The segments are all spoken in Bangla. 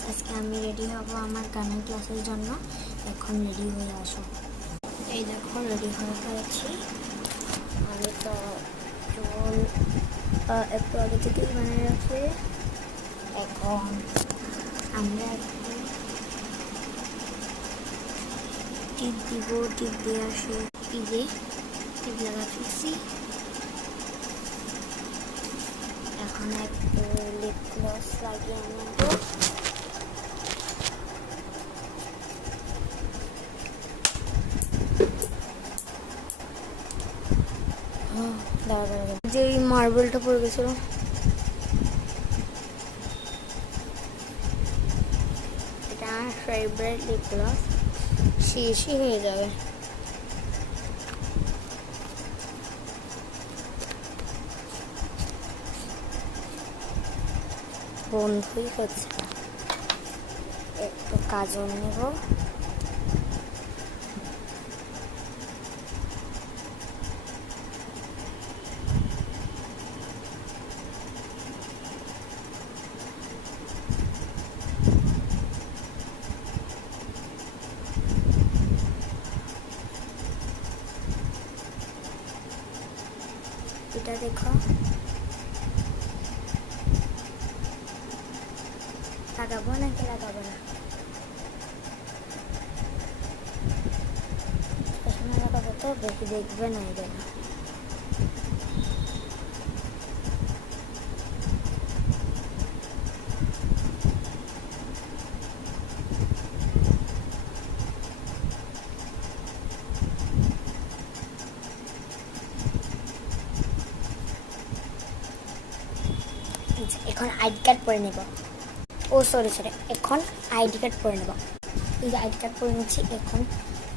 গাইস, আজকে আমি রেডি হব আমার গানের ক্লাসের জন্য। এখন রেডি হয়ে আসো। এই দেখো রেডি হয়ে পড়েছি। আমি তো চুল একটু আগে থেকেই বানিয়ে রাখছি। এখন আমরা একটু টিপ দিব, টিপ দিয়ে আসি। এই যে টিপ লাগাচ্ছি। এখন একটু লিপ গ্লস লাগিয়ে নেব। যে মার্বেলটা পড়ে গেছিল, এটা ফেভারিট লিপ গ্লস, শেষই হয়ে যাবে। বন্ধুই হচ্ছে না। একটু কাজল নেব। এটা দেখো, লাগাবো নাকি লাগাবো না? চশমা লাগাবো তো বেশি দেখবে না। এটা না, এখন আইডি কার্ড পরে নেব। ও সরি, এখন আইডি কার্ড পরে নেব। এই যে আইডি কার্ড পরে নিচ্ছি। এখন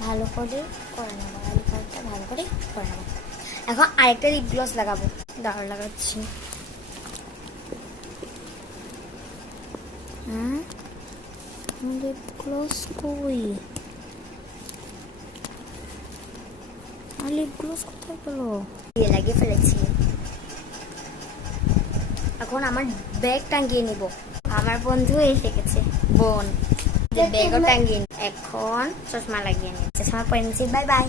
ভালো করে করে নেবো, আইডি কার্ডটা ভালো করে করে নেবো। এখন আরেকটা লিপ গ্লস লাগাবো। দাঁড়া লাগাচ্ছি। হ্যাঁ, লিপ গ্লস কই? লিপ গ্লস কোথায় গেলো? লাগিয়ে ফেলেছি। এখন আমার ব্যাগ টাঙিয়ে নিব। আমার বন্ধু এসে গেছে, বোন, যে ব্যাগও টাঙিয়ে। এখন চশমা লাগিয়ে নিই। চশমা পরে নিচ্ছি। Bye bye.